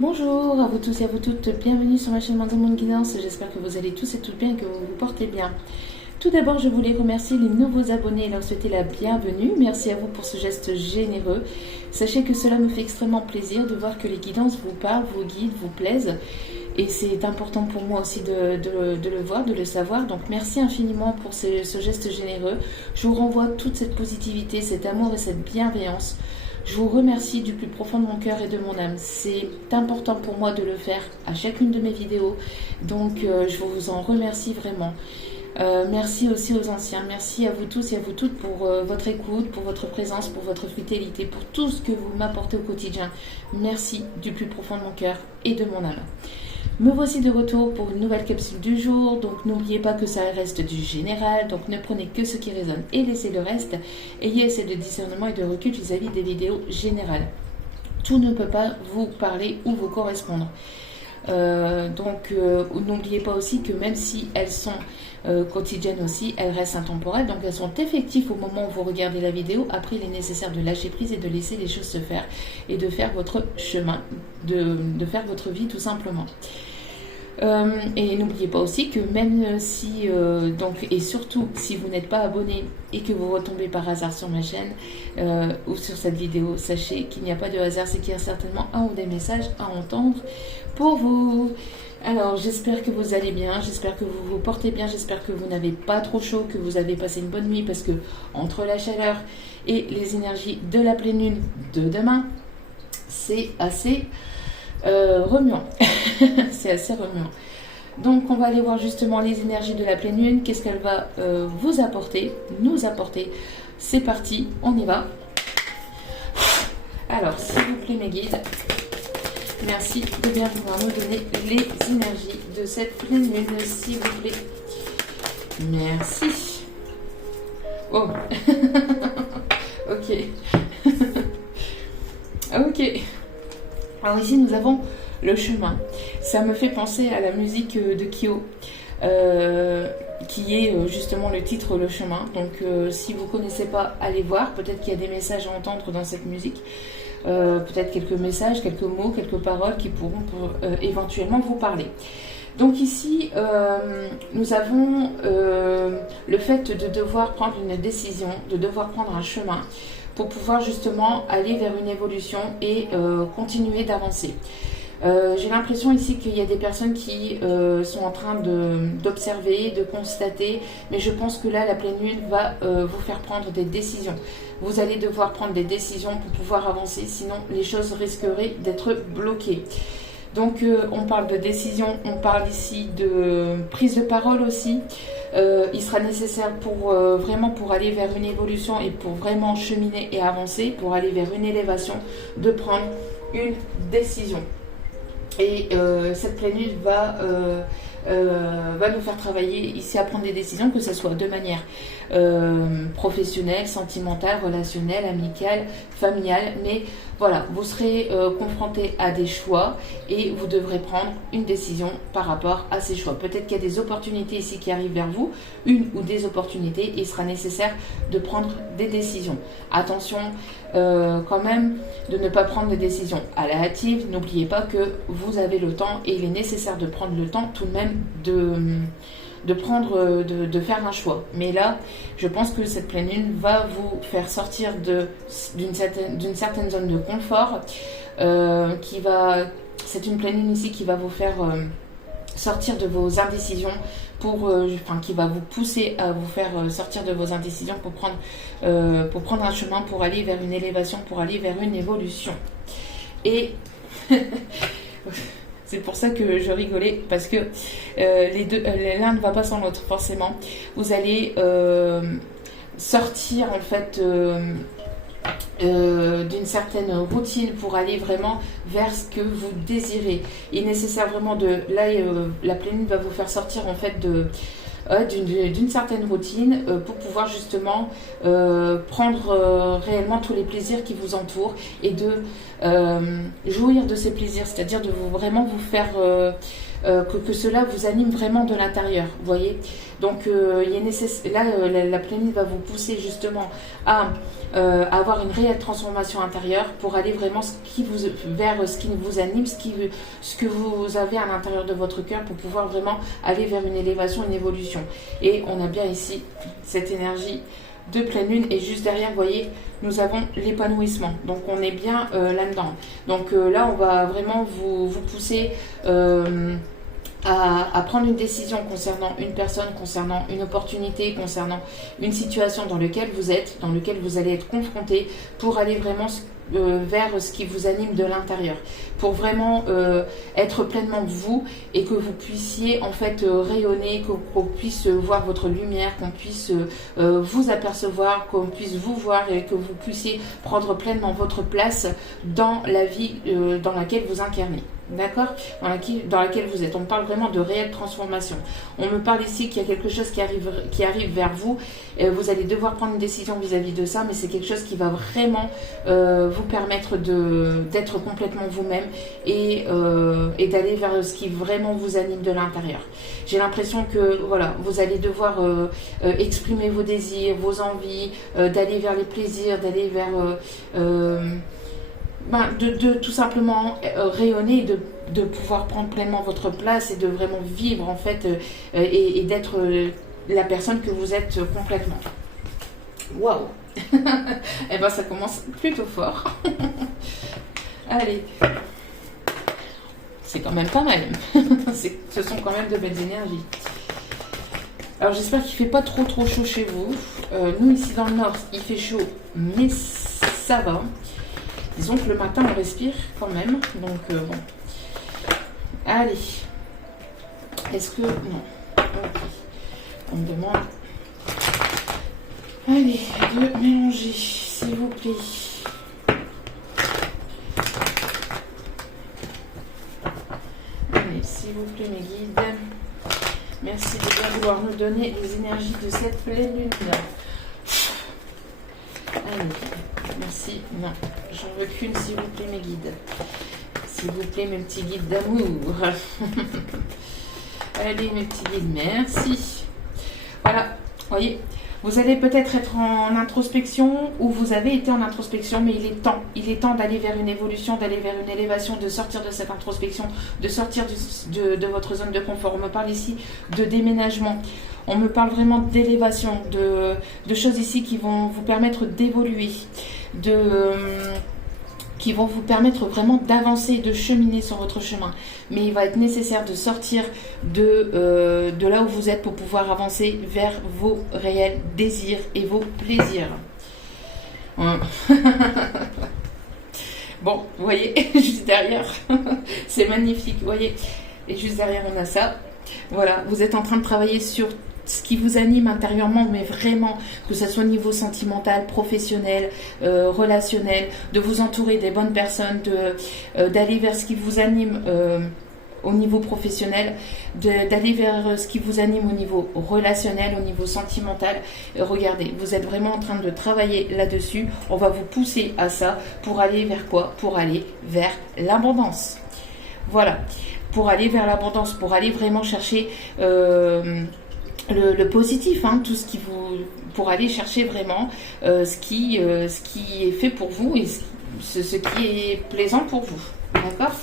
Bonjour à vous tous et à vous toutes, bienvenue sur ma chaîne Mandel Monde Guidance, j'espère que vous allez tous et toutes bien et que vous vous portez bien. Tout d'abord, je voulais remercier les nouveaux abonnés et leur souhaiter la bienvenue. Merci à vous pour ce geste généreux. Sachez que cela me fait extrêmement plaisir de voir que les guidances vous parlent, vous guident, vous plaisent. Et c'est important pour moi aussi de le voir, de le savoir. Donc merci infiniment pour ce geste généreux. Je vous renvoie toute cette positivité, cet amour et cette bienveillance. Je vous remercie du plus profond de mon cœur et de mon âme. C'est important pour moi de le faire à chacune de mes vidéos. Donc je vous en remercie vraiment. Merci aussi aux anciens. Merci à vous tous et à vous toutes pour votre écoute, pour votre présence, pour votre fidélité, pour tout ce que vous m'apportez au quotidien. Merci du plus profond de mon cœur et de mon âme. Me voici de retour pour une nouvelle capsule du jour, donc n'oubliez pas que ça reste du général, donc ne prenez que ce qui résonne et laissez le reste. Ayez assez de discernement et de recul vis-à-vis des vidéos générales. Tout ne peut pas vous parler ou vous correspondre. N'oubliez pas aussi que même si elles sont quotidiennes aussi, elles restent intemporelles, donc elles sont effectives au moment où vous regardez la vidéo. Après, il est nécessaire de lâcher prise et de laisser les choses se faire et de faire votre chemin, de faire votre vie tout simplement. Et n'oubliez pas aussi que même si, et surtout si vous n'êtes pas abonné et que vous retombez par hasard sur ma chaîne ou sur cette vidéo, sachez qu'il n'y a pas de hasard, c'est qu'il y a certainement un ou des messages à entendre pour vous. Alors j'espère que vous allez bien, j'espère que vous vous portez bien, j'espère que vous n'avez pas trop chaud, que vous avez passé une bonne nuit, parce que entre la chaleur et les énergies de la pleine lune de demain, c'est assez remuant. C'est assez remuant. Donc on va aller voir justement les énergies de la pleine lune, qu'est-ce qu'elle va vous apporter, nous apporter. C'est parti, on y va. Alors s'il vous plaît mes guides, merci de bien vouloir nous donner les énergies de cette pleine lune, s'il vous plaît. Merci. Oh. Ok. Ok. Alors ici nous avons le chemin. Ça me fait penser à la musique de Kyo, qui est justement le titre Le Chemin. Donc si vous ne connaissez pas, allez voir. Peut-être qu'il y a des messages à entendre dans cette musique. Peut-être quelques messages, quelques mots, quelques paroles qui pourront éventuellement vous parler. Donc ici, nous avons le fait de devoir prendre une décision, de devoir prendre un chemin pour pouvoir justement aller vers une évolution et continuer d'avancer. J'ai l'impression ici qu'il y a des personnes qui sont en train d'observer, de constater, mais je pense que là, la pleine lune va vous faire prendre des décisions. Vous allez devoir prendre des décisions pour pouvoir avancer, sinon les choses risqueraient d'être bloquées. Donc on parle de décision, on parle ici de prise de parole aussi. Il sera nécessaire pour aller vers une évolution et pour vraiment cheminer et avancer, pour aller vers une élévation, de prendre une décision. Et cette pleine lune va nous faire travailler ici à prendre des décisions, que ce soit de manière professionnelle, sentimentale, relationnelle, amicale, familiale. Mais voilà, vous serez confronté à des choix et vous devrez prendre une décision par rapport à ces choix. Peut-être qu'il y a des opportunités ici qui arrivent vers vous, une ou des opportunités, et il sera nécessaire de prendre des décisions. Attention quand même de ne pas prendre des décisions à la hâtive. N'oubliez pas que vous avez le temps et il est nécessaire de prendre le temps tout de même de faire un choix. Mais là, je pense que cette pleine lune va vous faire sortir d'une certaine zone de confort. C'est une pleine lune ici qui va vous faire sortir de vos indécisions, qui va vous pousser à vous faire sortir de vos indécisions pour prendre un chemin, pour aller vers une élévation, pour aller vers une évolution. Et c'est pour ça que je rigolais, parce que l'un ne va pas sans l'autre forcément. Vous allez sortir en fait d'une certaine routine pour aller vraiment vers ce que vous désirez. Il est nécessaire vraiment la pleine lune va vous faire sortir en fait d'une certaine routine pour pouvoir justement prendre réellement tous les plaisirs qui vous entourent et de jouir de ces plaisirs, c'est-à-dire de vraiment vous faire que cela vous anime vraiment de l'intérieur, vous voyez. Donc il est là la pleine lune va vous pousser justement à avoir une réelle transformation intérieure pour aller vraiment vers ce qui vous anime, ce que vous avez à l'intérieur de votre cœur pour pouvoir vraiment aller vers une élévation, une évolution. Et on a bien ici cette énergie de pleine lune et juste derrière, vous voyez, nous avons l'épanouissement. Donc on est bien là-dedans. Donc là, on va vraiment vous pousser à prendre une décision concernant une personne, concernant une opportunité, concernant une situation dans laquelle vous êtes, dans laquelle vous allez être confronté pour aller vraiment vers ce qui vous anime de l'intérieur, pour vraiment être pleinement vous et que vous puissiez en fait rayonner, qu'on puisse voir votre lumière, qu'on puisse vous apercevoir, qu'on puisse vous voir et que vous puissiez prendre pleinement votre place dans la vie dans laquelle vous incarnez. D'accord, dans laquelle vous êtes. On parle vraiment de réelle transformation. On me parle ici qu'il y a quelque chose qui arrive vers vous. Vous allez devoir prendre une décision vis-à-vis de ça, mais c'est quelque chose qui va vraiment vous permettre d'être complètement vous-même et d'aller vers ce qui vraiment vous anime de l'intérieur. J'ai l'impression que voilà, vous allez devoir exprimer vos désirs, vos envies, d'aller vers les plaisirs, d'aller vers de tout simplement rayonner et de pouvoir prendre pleinement votre place et de vraiment vivre en fait et d'être la personne que vous êtes complètement. Waouh. Eh ben ça commence plutôt fort. Allez. C'est quand même pas mal. Ce sont quand même de belles énergies. Alors j'espère qu'il ne fait pas trop chaud chez vous. Nous ici dans le nord, il fait chaud, mais ça va. Disons que le matin, on respire quand même. Donc, bon. Allez. Est-ce que... Non. Ok. On me demande... Allez, de mélanger, s'il vous plaît. Allez, s'il vous plaît, mes guides. Merci de bien vouloir nous donner les énergies de cette pleine lune. Allez. Merci. Non, j'en veux qu'une, s'il vous plaît, mes guides. S'il vous plaît, mes petits guides d'amour. Allez, mes petits guides, merci. Voilà, voyez, vous allez peut-être être en introspection ou vous avez été en introspection, mais il est temps. Il est temps d'aller vers une évolution, d'aller vers une élévation, de sortir de cette introspection, de sortir de votre zone de confort. On me parle ici de déménagement. On me parle vraiment d'élévation, de choses ici qui vont vous permettre d'évoluer, qui vont vous permettre vraiment d'avancer et de cheminer sur votre chemin. Mais il va être nécessaire de sortir de là où vous êtes pour pouvoir avancer vers vos réels désirs et vos plaisirs. Bon, vous voyez, juste derrière, c'est magnifique, vous voyez. Et juste derrière, on a ça. Voilà, vous êtes en train de travailler sur ce qui vous anime intérieurement, mais vraiment, que ce soit au niveau sentimental, professionnel, relationnel, de vous entourer des bonnes personnes, d'aller vers ce qui vous anime au niveau professionnel, d'aller vers ce qui vous anime au niveau relationnel, au niveau sentimental. Regardez, vous êtes vraiment en train de travailler là-dessus. On va vous pousser à ça pour aller vers quoi? Pour aller vers l'abondance. Voilà, pour aller vers l'abondance, pour aller vraiment chercher le positif, hein, tout ce qui vous, pour aller chercher vraiment ce qui est fait pour vous et ce qui est plaisant pour vous. D'accord?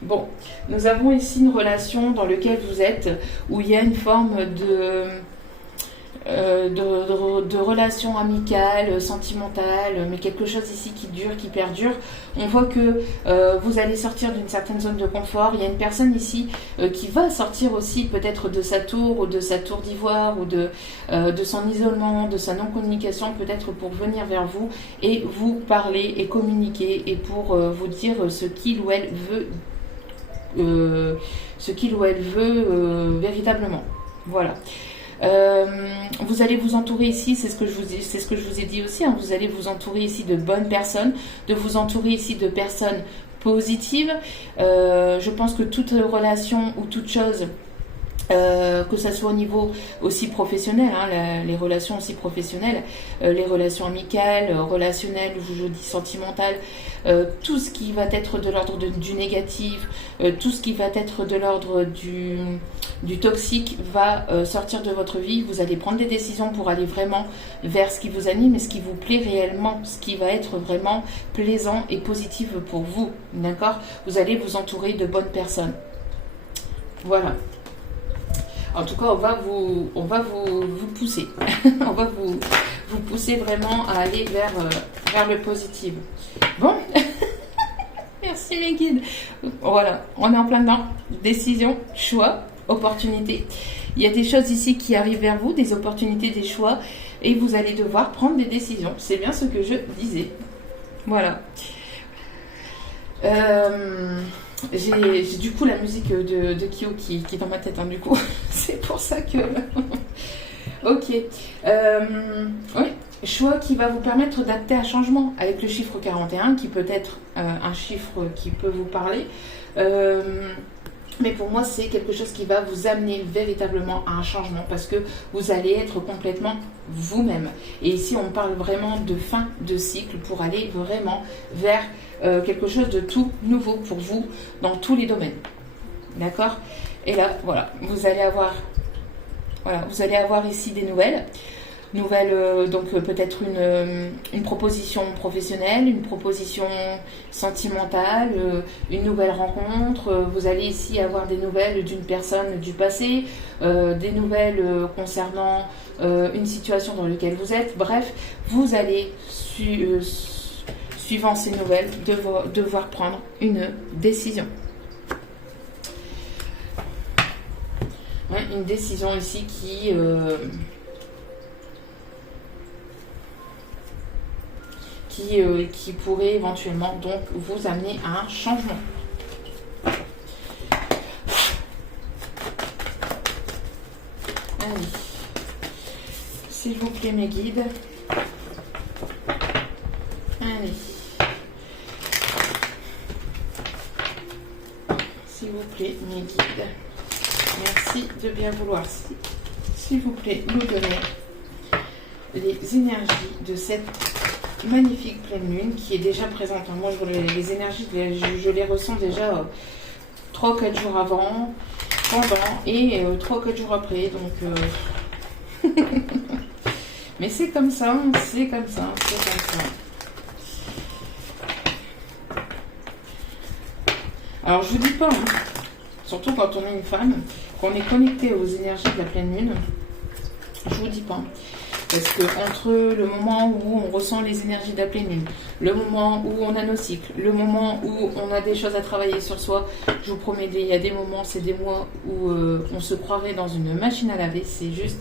Bon, nous avons ici une relation dans laquelle vous êtes, où il y a une forme de relation amicale, sentimentale, mais quelque chose ici qui dure, qui perdure. On voit que vous allez sortir d'une certaine zone de confort. Il y a une personne ici qui va sortir aussi peut-être de sa tour ou de sa tour d'ivoire ou de son isolement, de sa non-communication, peut-être pour venir vers vous et vous parler et communiquer et pour vous dire ce qu'il ou elle veut, véritablement. Voilà. Vous allez vous entourer ici, c'est ce que je vous ai dit aussi, hein, vous allez vous entourer ici de bonnes personnes, de vous entourer ici de personnes positives. Je pense que toute relation ou toute chose Que ça soit au niveau aussi professionnel, hein, les relations aussi professionnelles, les relations amicales, relationnelles, je dis sentimentales, tout ce qui va être de l'ordre du négatif, tout ce qui va être de l'ordre du toxique va sortir de votre vie. Vous allez prendre des décisions pour aller vraiment vers ce qui vous anime et ce qui vous plaît réellement, ce qui va être vraiment plaisant et positif pour vous, d'accord? Vous allez vous entourer de bonnes personnes. Voilà. En tout cas, on va vous pousser. On va vous pousser vraiment à aller vers le positif. Bon, merci mes guides. Voilà, on est en plein dedans. Décision, choix, opportunité. Il y a des choses ici qui arrivent vers vous, des opportunités, des choix, et vous allez devoir prendre des décisions. C'est bien ce que je disais. Voilà. J'ai du coup la musique de Kyo qui est dans ma tête, hein, du coup. C'est pour ça que... Ok. Oui. Choix qui va vous permettre d'adapter à changement avec le chiffre 41, qui peut être un chiffre qui peut vous parler. Mais pour moi, c'est quelque chose qui va vous amener véritablement à un changement parce que vous allez être complètement vous-même. Et ici, on parle vraiment de fin de cycle pour aller vraiment vers quelque chose de tout nouveau pour vous dans tous les domaines. D'accord? Et là, voilà, vous allez avoir ici des nouvelles. Donc peut-être une proposition professionnelle, une proposition sentimentale, une nouvelle rencontre. Vous allez ici avoir des nouvelles d'une personne du passé, des nouvelles concernant une situation dans laquelle vous êtes. Bref, vous allez, suivant ces nouvelles, devoir prendre une décision. Ouais, une décision ici qui pourrait éventuellement donc vous amener à un changement. Allez, s'il vous plaît mes guides. Allez. S'il vous plaît mes guides. Merci de bien vouloir, s'il vous plaît, nous donner les énergies de cette magnifique pleine lune qui est déjà présente. Moi, les énergies, je les ressens déjà 3 ou 4 jours avant, pendant et 3 ou 4 jours après. Donc, mais c'est comme ça, c'est comme ça, c'est comme ça. Alors, je vous dis pas, hein, surtout quand on est une femme, qu'on est connecté aux énergies de la pleine lune, je vous dis pas. Parce que entre le moment où on ressent les énergies de la pleine lune, le moment où on a nos cycles, le moment où on a des choses à travailler sur soi, je vous promets, il y a des moments, c'est des mois où on se croirait dans une machine à laver, c'est juste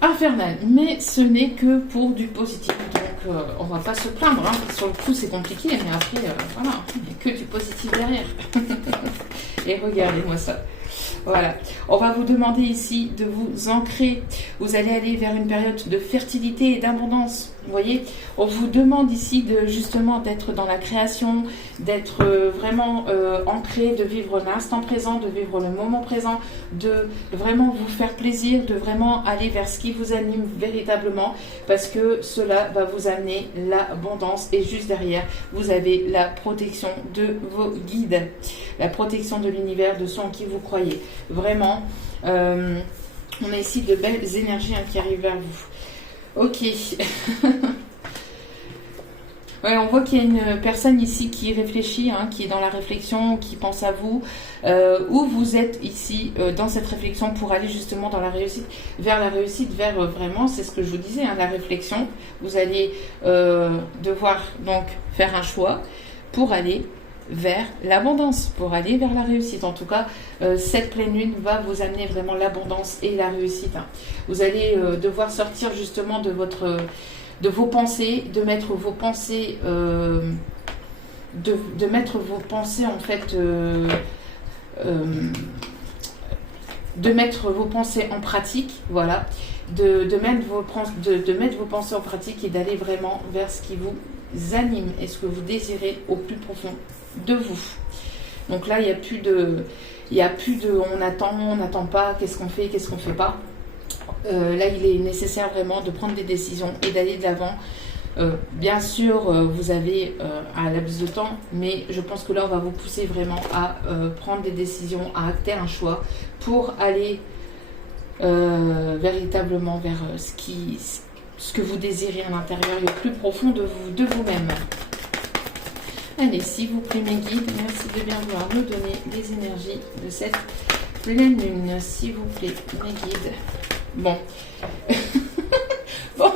infernal. Mais ce n'est que pour du positif, donc on va pas se plaindre, hein. Sur le coup c'est compliqué, mais après, voilà, il n'y a que du positif derrière. Et regardez-moi ça. Voilà, on va vous demander ici de vous ancrer. Vous allez aller vers une période de fertilité et d'abondance. Vous voyez, on vous demande ici de justement d'être dans la création, d'être vraiment ancré, de vivre l'instant présent, de vivre le moment présent, de vraiment vous faire plaisir, de vraiment aller vers ce qui vous anime véritablement, parce que cela va vous amener l'abondance. Et juste derrière, vous avez la protection de vos guides, la protection de l'univers, de ceux en qui vous croyez. Vraiment, on a ici de belles énergies qui arrivent vers vous. Ok. Ouais, on voit qu'il y a une personne ici qui réfléchit, hein, qui est dans la réflexion, qui pense à vous, où vous êtes ici dans cette réflexion pour aller justement dans la réussite, vers vraiment, c'est ce que je vous disais, hein, la réflexion. Vous allez devoir donc faire un choix pour aller vers l'abondance, pour aller vers la réussite. En tout cas, cette pleine lune va vous amener vraiment l'abondance et la réussite. Hein. Vous allez devoir sortir justement de vos pensées, de mettre vos pensées, de mettre vos pensées en fait, de mettre vos pensées en pratique, voilà, de mettre vos pensées en pratique et d'aller vraiment vers ce qui vous anime et ce que vous désirez au plus profond de vous. Donc là, il n'y a plus de... on n'attend pas, qu'est-ce qu'on fait pas. Là, il est nécessaire vraiment de prendre des décisions et d'aller de l'avant. Bien sûr, vous avez un laps de temps, mais je pense que là, on va vous pousser vraiment à prendre des décisions, à acter un choix pour aller véritablement vers ce que vous désirez à l'intérieur, le plus profond de vous-même. Allez, s'il vous plaît, mes guides, merci de bien vouloir nous donner les énergies de cette pleine lune, s'il vous plaît, mes guides. Bon. Bon.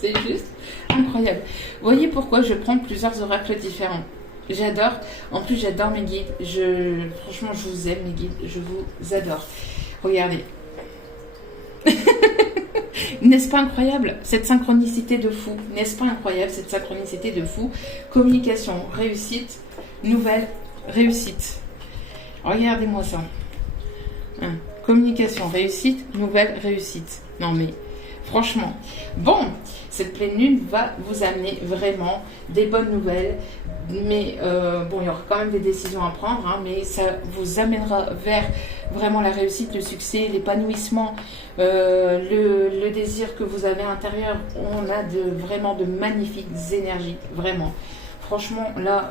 C'est juste incroyable. Voyez pourquoi je prends plusieurs oracles différents. J'adore. En plus, j'adore mes guides. Franchement, je vous aime, mes guides. Je vous adore. Regardez. N'est-ce pas incroyable, cette synchronicité de fou? N'est-ce pas incroyable, cette synchronicité de fou? Communication, réussite, nouvelle réussite. Regardez-moi ça. Hein. Communication, réussite, nouvelle réussite. Non mais, franchement. Bon, cette pleine lune va vous amener vraiment des bonnes nouvelles. Mais bon, il y aura quand même des décisions à prendre, hein, mais ça vous amènera vers vraiment la réussite, le succès, l'épanouissement, le désir que vous avez à l'intérieur. On a vraiment de magnifiques énergies, vraiment. Franchement, là,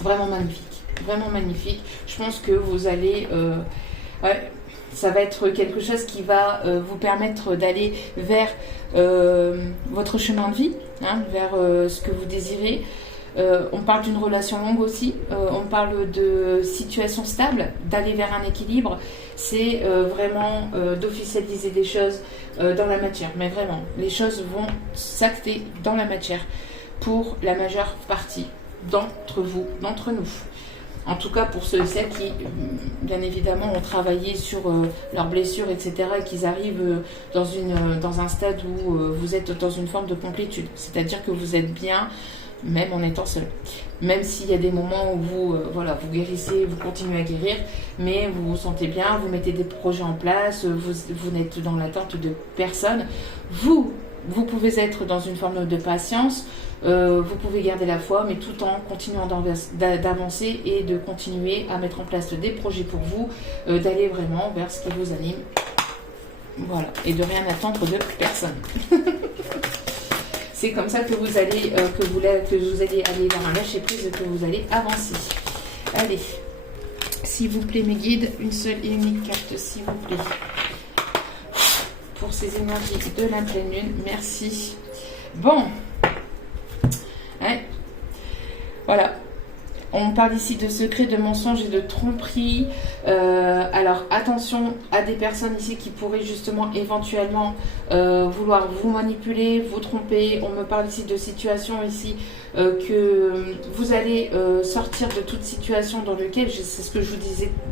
vraiment magnifique, vraiment magnifique. Je pense que vous allez... ouais, ça va être quelque chose qui va vous permettre d'aller vers votre chemin de vie, hein, vers ce que vous désirez. On parle d'une relation longue aussi, on parle de situation stable, d'aller vers un équilibre. C'est vraiment d'officialiser des choses dans la matière. Mais vraiment, les choses vont s'acter dans la matière pour la majeure partie d'entre vous, d'entre nous. En tout cas pour ceux et celles qui, bien évidemment, ont travaillé sur leurs blessures, etc. et qu'ils arrivent dans un stade où vous êtes dans une forme de complétude. C'est-à-dire que vous êtes bien, même en étant seul. Même s'il y a des moments où vous guérissez, vous continuez à guérir, mais vous vous sentez bien, vous mettez des projets en place, vous n'êtes dans l'attente de personne. Vous pouvez être dans une forme de patience, vous pouvez garder la foi, mais tout en continuant d'avancer et de continuer à mettre en place des projets pour vous, d'aller vraiment vers ce qui vous anime. Voilà, et de rien attendre de personne. C'est comme ça que vous allez aller vers un lâcher prise, que vous allez avancer. Allez, s'il vous plaît, mes guides, une seule et unique carte, s'il vous plaît. Pour ces énergies de la pleine lune, merci. Bon, ouais. Voilà. On parle ici de secrets, de mensonges et de tromperies. Alors attention à des personnes ici qui pourraient justement éventuellement vouloir vous manipuler, vous tromper. On me parle ici de situations ici que vous allez sortir de toute situation dans laquelle, c'est ce que je vous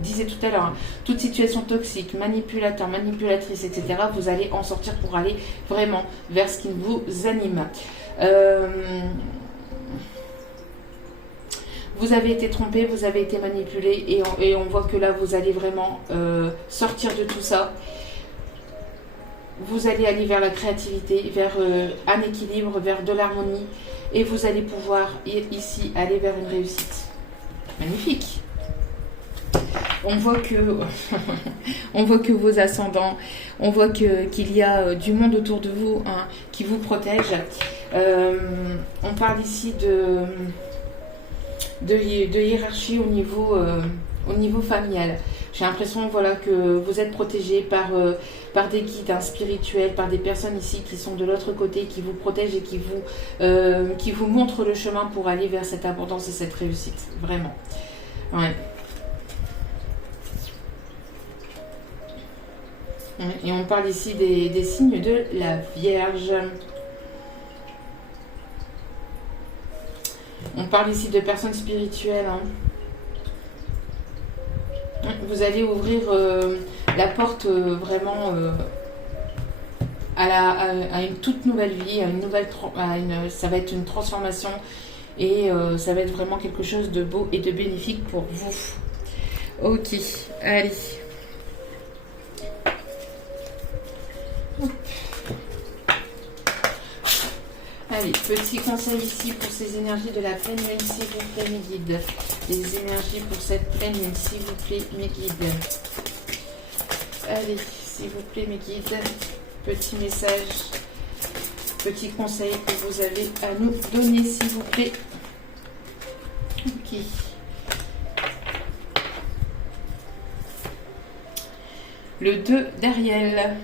disais tout à l'heure, hein, toute situation toxique, manipulateur, manipulatrice, etc. Vous allez en sortir pour aller vraiment vers ce qui vous anime. Vous avez été trompé, vous avez été manipulé et on voit que là, vous allez vraiment sortir de tout ça. Vous allez aller vers la créativité, vers un équilibre, vers de l'harmonie et vous allez pouvoir ici aller vers une réussite. Magnifique. On voit que vos ascendants, on voit qu'il y a du monde autour de vous, hein, qui vous protège. On parle ici de hiérarchie au niveau familial. J'ai l'impression, voilà, que vous êtes protégé par des guides, hein, spirituels, par des personnes ici qui sont de l'autre côté, qui vous protègent et qui vous montrent le chemin pour aller vers cette abondance et cette réussite. Vraiment. Ouais. Et on parle ici des signes de la Vierge. On parle ici de personnes spirituelles. Hein. Vous allez ouvrir la porte vraiment à une toute nouvelle vie, ça va être une transformation et ça va être vraiment quelque chose de beau et de bénéfique pour vous. Ok, allez. Allez, petit conseil ici pour ces énergies de la pleine lune, s'il vous plaît, mes guides. Les énergies pour cette pleine lune, s'il vous plaît, mes guides. Allez, s'il vous plaît, mes guides. Petit message, petit conseil que vous avez à nous donner, s'il vous plaît. Ok. Le 2 d'Ariel.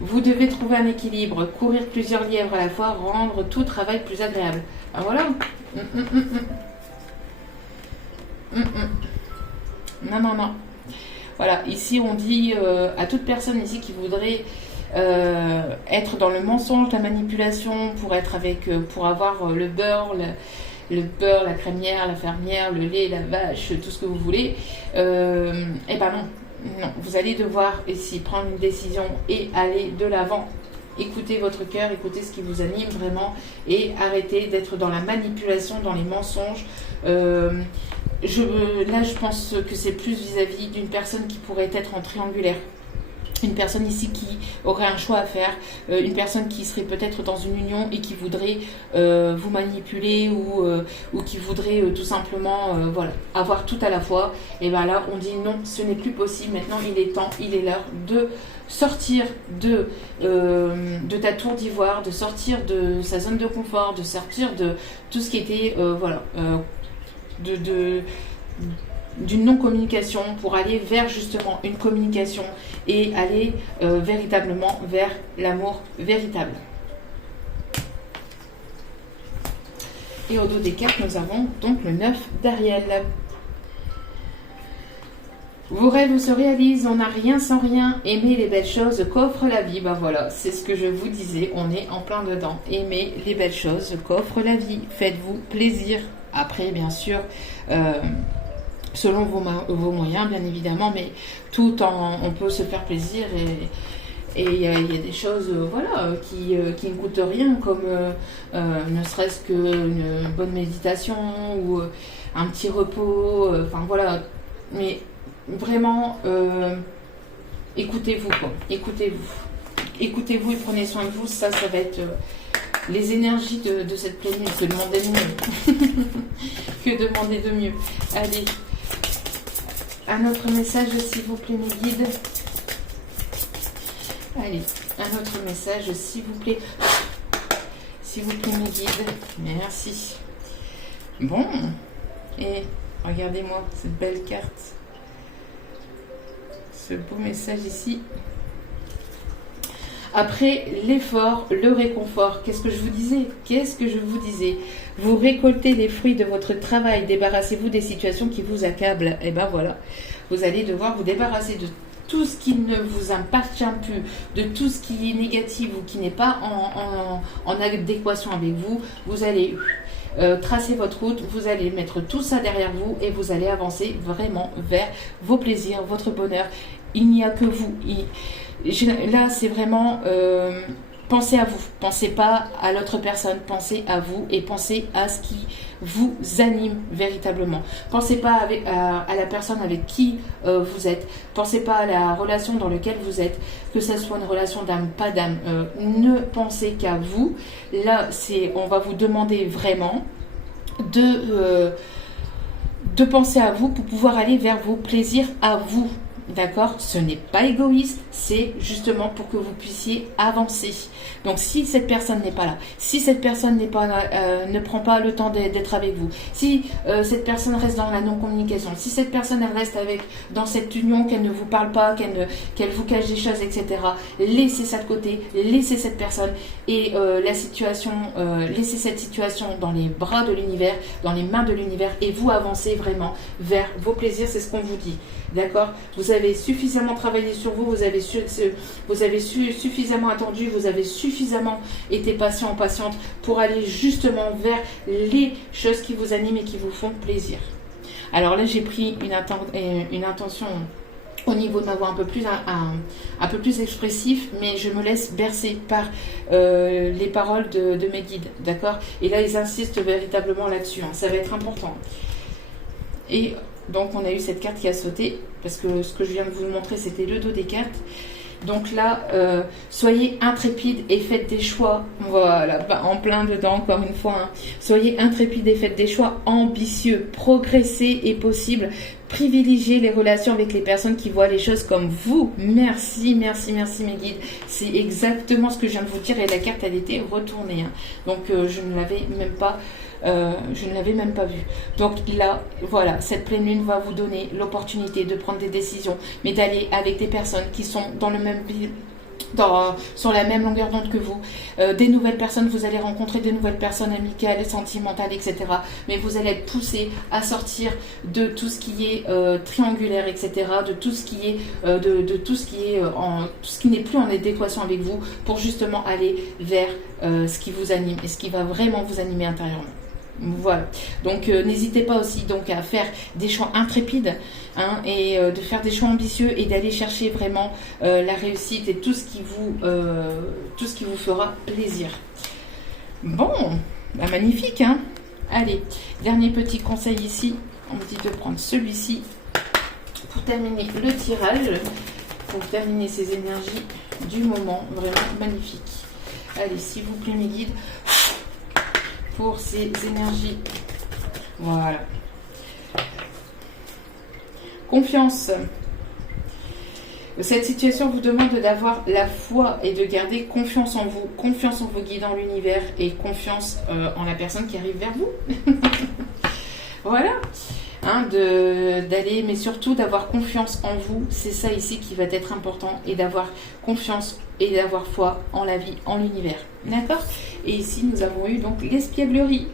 Vous devez trouver un équilibre, courir plusieurs lièvres à la fois, rendre tout travail plus agréable. Ah voilà. Non, non, non. Voilà, ici on dit à toute personne ici qui voudrait être dans le mensonge, la manipulation, pour être avec, pour avoir le beurre, la crémière, la fermière, le lait, la vache, tout ce que vous voulez. Eh ben non. Non, vous allez devoir ici prendre une décision et aller de l'avant. Écoutez votre cœur, écoutez ce qui vous anime vraiment et arrêtez d'être dans la manipulation, dans les mensonges. Là, je pense que c'est plus vis-à-vis d'une personne qui pourrait être en triangulaire. Une personne ici qui aurait un choix à faire, une personne qui serait peut-être dans une union et qui voudrait vous manipuler ou qui voudrait tout simplement voilà, avoir tout à la fois. Et bien là, on dit non, ce n'est plus possible. Maintenant, il est temps, il est l'heure de sortir de ta tour d'ivoire, de sortir de sa zone de confort, de sortir de tout ce qui était voilà, d'une non-communication pour aller vers justement une communication et aller véritablement vers l'amour véritable. Et au dos des cartes, nous avons donc le 9 d'Ariel. Vos rêves se réalisent, on n'a rien sans rien. Aimez les belles choses qu'offre la vie. Ben voilà, c'est ce que je vous disais, on est en plein dedans. Aimez les belles choses qu'offre la vie. Faites-vous plaisir. Après, bien sûr, selon vos moyens, bien évidemment, mais on peut se faire plaisir et il y a des choses voilà, qui ne coûtent rien, comme ne serait-ce qu'une bonne méditation ou un petit repos, enfin voilà. Mais vraiment, écoutez-vous, quoi. Écoutez-vous et prenez soin de vous. Ça va être les énergies de cette pleine lune. Que demander de mieux que demander de mieux. Allez, un autre message, s'il vous plaît, mes guides. Allez, un autre message, s'il vous plaît. S'il vous plaît, mes guides. Merci. Bon, et regardez-moi cette belle carte. Ce beau message ici. Après l'effort, le réconfort. Qu'est-ce que je vous disais? Vous récoltez les fruits de votre travail. Débarrassez-vous des situations qui vous accablent. Et ben voilà, vous allez devoir vous débarrasser de tout ce qui ne vous appartient plus, de tout ce qui est négatif ou qui n'est pas en adéquation avec vous. Vous allez tracer votre route, vous allez mettre tout ça derrière vous et vous allez avancer vraiment vers vos plaisirs, votre bonheur. Il n'y a que vous. Là, c'est vraiment pensez à vous, pensez pas à l'autre personne, pensez à vous et pensez à ce qui vous anime véritablement. Pensez pas à la personne avec qui vous êtes, pensez pas à la relation dans laquelle vous êtes, que ce soit une relation d'âme, pas d'âme. Ne pensez qu'à vous. Là, on va vous demander vraiment de penser à vous pour pouvoir aller vers vos plaisirs à vous. D'accord? Ce n'est pas égoïste, c'est justement pour que vous puissiez avancer. Donc si cette personne n'est pas là, si cette personne ne prend pas le temps d'être avec vous, si cette personne reste dans la non-communication, si cette personne elle reste dans cette union, qu'elle ne vous parle pas, qu'elle vous cache des choses, etc. Laissez ça de côté, laissez cette personne et laissez cette situation dans les bras de l'univers, dans les mains de l'univers et vous avancez vraiment vers vos plaisirs, c'est ce qu'on vous dit. D'accord? Vous avez suffisamment travaillé sur vous, vous avez suffisamment attendu, vous avez suffisamment été patient, patiente pour aller justement vers les choses qui vous animent et qui vous font plaisir. Alors là, j'ai pris une intention au niveau de ma voix un peu plus expressif, mais je me laisse bercer par les paroles de mes guides, d'accord? Et là, ils insistent véritablement là-dessus, hein, ça va être important. Et donc, on a eu cette carte qui a sauté, parce que ce que je viens de vous montrer, c'était le dos des cartes. Donc là, soyez intrépides et faites des choix. Voilà, en plein dedans, encore une fois. Hein. Soyez intrépides et faites des choix ambitieux. Progresser est possible. Privilégiez les relations avec les personnes qui voient les choses comme vous. Merci, merci, merci mes guides. C'est exactement ce que je viens de vous dire et la carte elle était retournée. Hein. Donc je ne l'avais même pas vue. Donc là, voilà, cette pleine lune va vous donner l'opportunité de prendre des décisions, mais d'aller avec des personnes qui sont dans le même sur la même longueur d'onde que vous, des nouvelles personnes, vous allez rencontrer des nouvelles personnes amicales, sentimentales, etc. Mais vous allez être poussé à sortir de tout ce qui est triangulaire, etc. De tout ce qui est tout ce qui n'est plus en adéquation avec vous, pour justement aller vers ce qui vous anime et ce qui va vraiment vous animer intérieurement. Voilà, donc n'hésitez pas aussi donc à faire des choix intrépides hein, et de faire des choix ambitieux et d'aller chercher vraiment la réussite et tout ce qui vous fera plaisir. Bon, bah magnifique hein. Allez, dernier petit conseil ici, on me dit de prendre celui-ci pour terminer le tirage, pour terminer ces énergies du moment, vraiment magnifique. Allez, s'il vous plaît mes guides, pour ces énergies. Voilà. Confiance. Cette situation vous demande d'avoir la foi et de garder confiance en vous, confiance en vos guides, en l'univers et confiance en la personne qui arrive vers vous. Voilà. Hein, d'aller, mais surtout d'avoir confiance en vous, c'est ça ici qui va être important, et d'avoir confiance et d'avoir foi en la vie, en l'univers. D'accord? Et ici, nous avons eu donc l'espièglerie.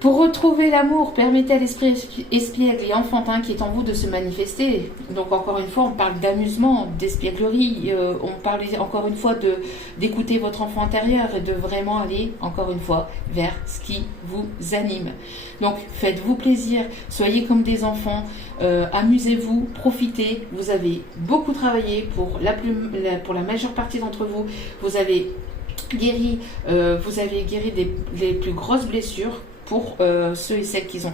Pour retrouver l'amour, permettez à l'esprit espiègle et enfantin qui est en vous de se manifester. Donc encore une fois, on parle d'amusement, d'espièglerie, on parle encore une fois d'écouter votre enfant intérieur et de vraiment aller, encore une fois, vers ce qui vous anime. Donc faites-vous plaisir, soyez comme des enfants, amusez-vous, profitez. Vous avez beaucoup travaillé pour la majeure partie d'entre vous. Vous avez guéri des plus grosses blessures. Pour ceux et celles qui ont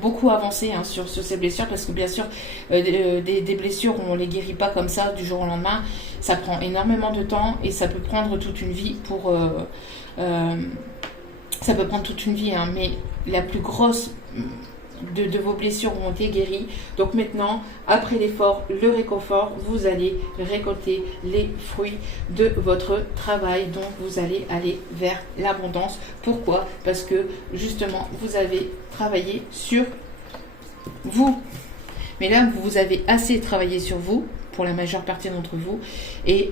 beaucoup avancé hein, sur ces blessures, parce que bien sûr des blessures on ne les guérit pas comme ça du jour au lendemain, ça prend énormément de temps et ça peut prendre toute une vie hein, mais la plus grosse de vos blessures ont été guéries. Donc maintenant, après l'effort, le réconfort, vous allez récolter les fruits de votre travail. Donc vous allez aller vers l'abondance. Pourquoi? Parce que justement, vous avez travaillé sur vous. Mais là, vous avez assez travaillé sur vous, pour la majeure partie d'entre vous, et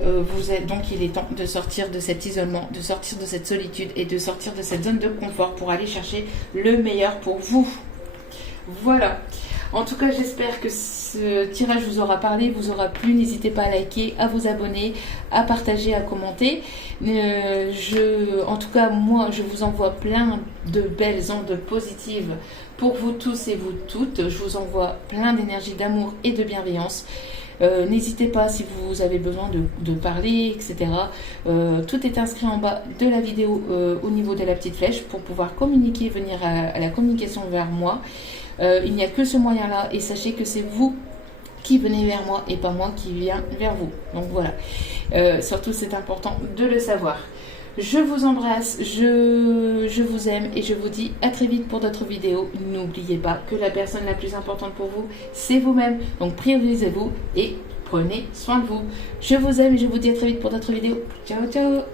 donc il est temps de sortir de cet isolement, de sortir de cette solitude et de sortir de cette zone de confort pour aller chercher le meilleur pour vous. Voilà, en tout cas j'espère que ce tirage vous aura parlé, vous aura plu. N'hésitez pas à liker, à vous abonner, à partager, à commenter. En tout cas moi je vous envoie plein de belles ondes positives pour vous tous et vous toutes. Je vous envoie plein d'énergie, d'amour et de bienveillance. N'hésitez pas si vous avez besoin de parler, etc. Tout est inscrit en bas de la vidéo au niveau de la petite flèche pour pouvoir communiquer, venir à la communication vers moi. Il n'y a que ce moyen-là et sachez que c'est vous qui venez vers moi et pas moi qui viens vers vous. Donc voilà, surtout c'est important de le savoir. Je vous embrasse, je vous aime et je vous dis à très vite pour d'autres vidéos. N'oubliez pas que la personne la plus importante pour vous, c'est vous-même. Donc priorisez-vous et prenez soin de vous. Je vous aime et je vous dis à très vite pour d'autres vidéos. Ciao, ciao!